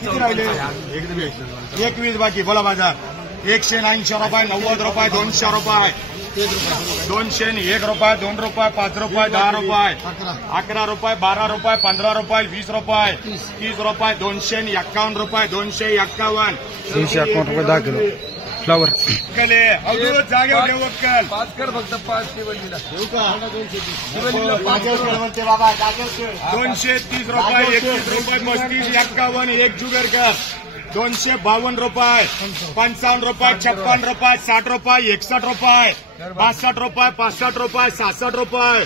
किती राहिले? 21 बाकी. बोला बाजार. 180 रुपये, 90 रुपये, 200 रुपये, 201 रुपये, 2 रुपये, 5 रुपये, 10 रुपये, 11 रुपये, 12 रुपये, 15 रुपये, 20 रुपये, 30 रुपये, 251 रुपये, 251, 351 रुपये 10 किलो फ्लावर. कले अवधूत जागेवर ठेव कल. 5 कर फक्त 5 टेबलीला ठेवू का? 230 रुपये, 31 रुपये, 35, 51, 1 जुगर कर. 252 रुपये, 55 रुपये, 56 रुपये, 60 रुपये, 61 रुपये, 62 रुपये, 65 रुपये, 66 रुपये, 67 रुपये,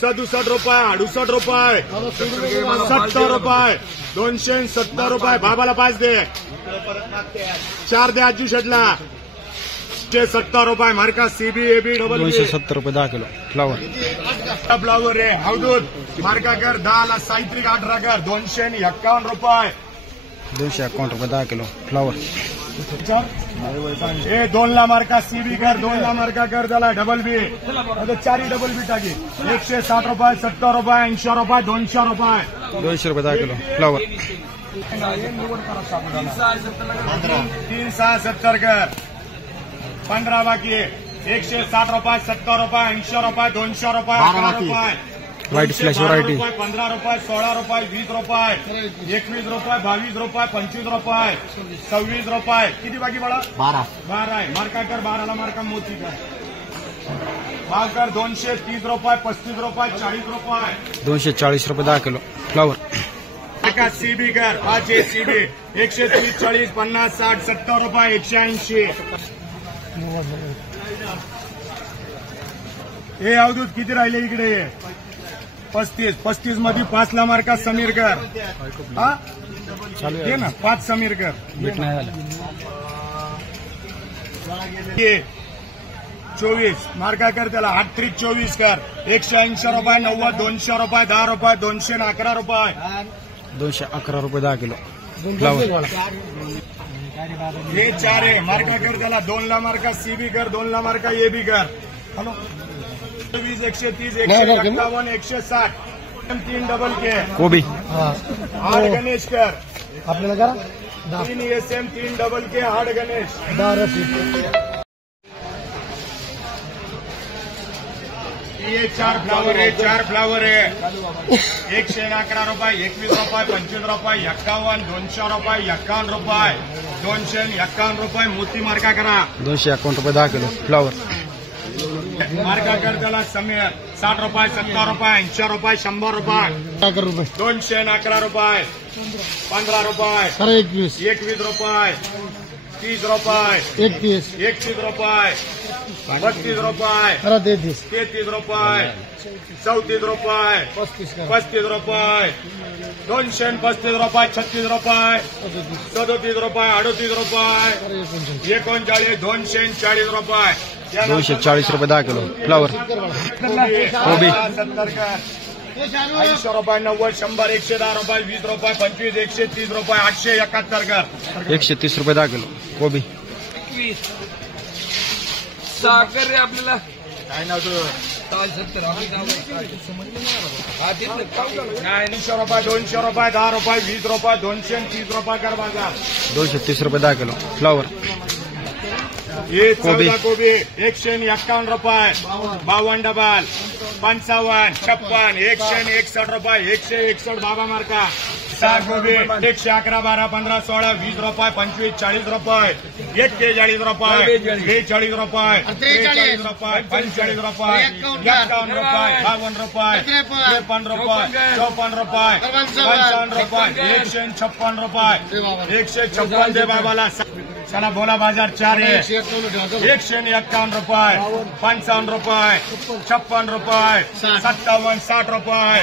68 रुपये, 70 रुपये, 270 रुपये. बाबाला 5 दे, 4 दे आजू शेटला. 70 रुपये मार्का सीबी एबी डबल 270 रुपये 10 किलो फ्लावर. फ्लावर रे अवधूत मार्का कर 10 ला साहित्रिक 18 कर. 251 रुपये. 251 रुपये 10 किलो फ्लावर. 2 ला मार्का सीबी कर. 2 ला मार्का कर त्याला डबल बी. 4 डबल बी टाकी. 160 रुपये, 70 रुपये, 80 रुपये, 200 रुपये. 200 रुपये 10 किलो फ्लावर. 370 कर. 15 बाकी. 160 रुपये, 70 रुपये, 80 रुपये, 200 रुपये, 11 रुपये, व्हाइट फ्लॅश व्हरायटी. 15 रुपये, 16 रुपये, 20 रुपये, 21 रुपये, 22 रुपये, 25 रुपये, 26 रुपये. किती बाकी बळा? 12 आहे. मार्का कर. 12 ला मार्का मोती कर. भाव कर. 230 रुपये, 35 रुपये, 40 रुपये. 240 रुपये 10 किलो फ्लावर. मार्का सीबी कर. 5 सीबी. 130, 40, 50, 60, 70 रुपये, 180. हे अवधूत किती राहिले इकडे? 35 मध्ये 5 ला मार्का समीर कर. हा हे ना 5 समीर कर. भेट नाही झालं. 24 मार्का कर त्याला. 8 24 कर. 180 रुपये, 90, 200 रुपये, 10 रुपये, 211 रुपये. 211 रुपये 10 किलो फ्लावर. हे 4 आहे. मार्का कर त्याला. 2 ला मार्का सीबी कर. 2 ला मार्का ए बी कर. हॅलो 120, 130, 151, 160. 3 डबल के कोबी. 8 गणेश कर. आपल्याला करा 3 एसएम, 3 डबल के 8 गणेश. 10 ये 4 फ्लावर आहे. 4 फ्लावर आहे. 111 रुपये, 21 रुपये, 25 रुपये, 51, 200 रुपये, 51 रुपये, 251 रुपये. मोती मार्का करा. 251 रुपये 10 किलो फ्लावर. मार्का कर त्याला समीर. 60 रुपये, 70 रुपये, 80 रुपये, 100 रुपये, 211 रुपये, 15 रुपये, 21 रुपये, 30 रुपये, 31 रुपये, 32 रुपये, 33 रुपये, 34 रुपये, 35 रुपये, 235 रुपये, 36 रुपये, 37 रुपये, 38 रुपये, 39, 240 रुपये. 240 रुपये 10 किलो फ्लावर. कोबी. 70 कर. 80 रुपये, 90, 100, 110 रुपये, 20 रुपये, 25, 130 रुपये, 871 कर. 130 रुपये 10 किलो कोबी. साखर रे आपल्याला काय नाव तुझं? 70 नाही 100 रुपये, 200 रुपये, 10 रुपये, 20 रुपये, 230 रुपये कर बाजार. 230 रुपये 10 किलो फ्लावर. ये कोबी. कोबी 151 रुपये. 52 डबल. 55, 56, 161 रुपये, 161 बाबा मार्का. 6 कोबी 111, 12, 15, 16, 20 रुपये, 25, 40 रुपये, 41 रुपये, 42 रुपये, 43 रुपये, 45 रुपये, 51 रुपये, 52 रुपये, 53 रुपये, 54 रुपये, 55 रुपये, 156 रुपये, 156 दे बाबाला. चला बोला बाजार 4 आहे. 151 रुपये, 55 रुपये, 56 रुपये, 57, 60 रुपये,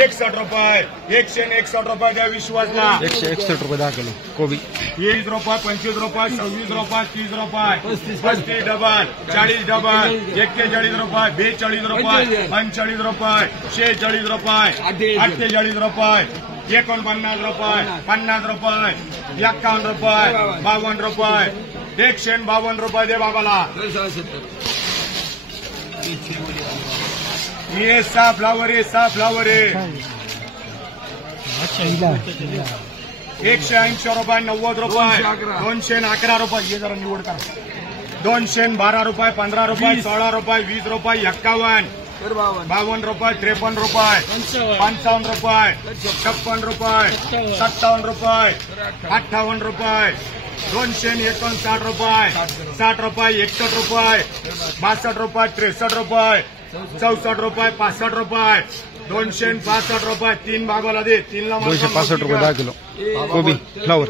61 रुपये, 161 रुपये द्या विश्वासला. 161 रुपये 10 किलो कोबी. 20 रुपये, 25 रुपये, 26 रुपये, 30 रुपये, 35 डबल, 40 डबल, 41 रुपये, 42 रुपये, 45 रुपये, 46 रुपये, 48 रुपये, 49 रुपये, 50 रुपये, 51 रुपये, 52 रुपये, 152 रुपये दे बाबाला. ये 6 फ्लावर आहे. 6 फ्लावर आहे. 180 रुपये 90 रुपये 211 रुपये ये जरा निवड करा 212 रुपये 15 रुपये 16 रुपये 20 रुपये 51 52 रुपये 53 रुपये 55 रुपये 56 रुपये 57 रुपये 58 रुपये 259 रुपये 60 रुपये 61 रुपये 62 रुपये 63 रुपये 64 रुपये 65 रुपये 265 रुपये 3 भागाला दे 3 ला 265 रुपये 10 किलो कोबी फ्लावर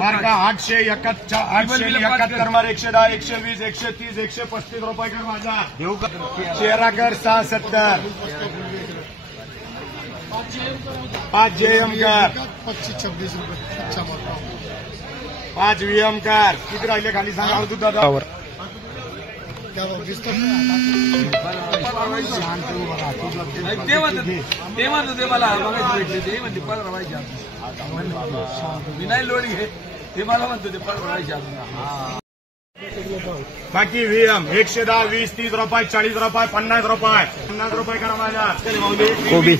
मार्का 871 मार 110 120 130 135 रुपये कर माझा चेहरा कर 670 5 जेएम कर 25-26 रुपये 5 वीएम कर किती राहिले खाली सांगा अवधूत दादा फ्लावर क्या भाव दिसतो ते म्हणतो ते मला बघायचं भेटले ते म्हणते 15 व्हायचे मी नाही लोड घे ते मला म्हणतो ते 15 व्हायचे बाकी वीएम 110 20 30 रुपये 40 रुपये 50 रुपये 50 रुपये करा माझा कोबी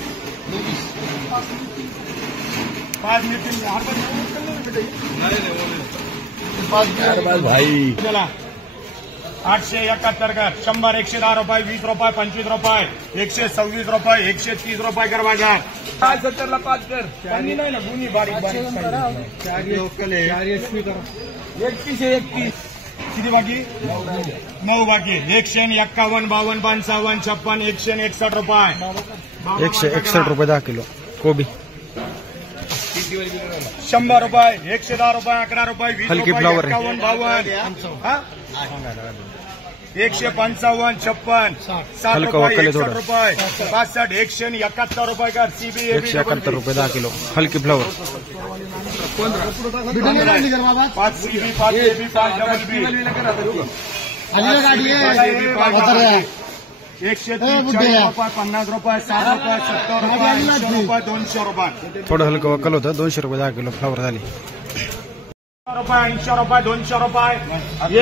5 नितीन भाई चला 871 कर 100 110 रुपये 20 रुपये 25 रुपये 126 रुपये 130 रुपये कर बाजार 70 ला 5 कर पाणी नाही ना गुन्ही बारीक बारीक 31 किती बाकी 9 बाकी 151 52 55 56 161 रुपये 161 रुपये 10 किलो कोबी 100 रुपये 110 रुपये 11 रुपये 20 हलकी रुपये फ्लावर आहे. 51 52 155 56 7 हलकं रुपये वक्कल आहे 61 थोडं. रुपये 65 171 रुपये कर सीबी 171 रुपये 10 किलो हलकी फ्लावर 5 सीबी 5 एबी 5 डबल बी गाडी आहे 130 रुपये 50 रुपये 60 रुपये 70 रुपये 80 रुपये 200 रुपये थोडं हलकं वक्कल होतं 200 रुपये 10 किलो फ्लावर झाली रुपये 80 रुपये 200 रुपये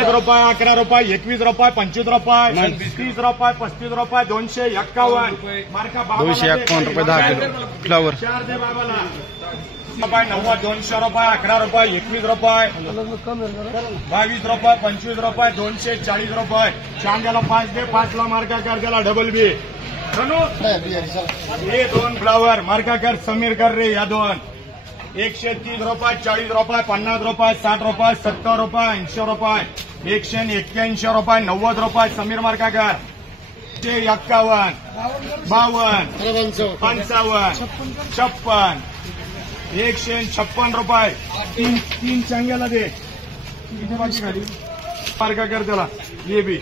1 रुपये 11 रुपये 21 रुपये 25 रुपये 30 रुपये 35 रुपये 251 मार्का 251 रुपये 10 किलो फ्लावर 4 दे बाबाला रुपये 90 200 रुपये 11 रुपये 21 रुपये 22 रुपये 25 रुपये 240 रुपये चांद्याला 5 दे 5 ला मार्का कर त्याला डबल बी हे 2 फ्लावर मार्का कर समीर कर रे या 2 130 रुपये 40 रुपये 50 रुपये 60 रुपये 70 रुपये 80 रुपये 181 रुपये 90 रुपये समीर मार्का कर 51 52 55 56 156 रुपये 3 चांगल्याला दे मार्का कर त्याला ये बी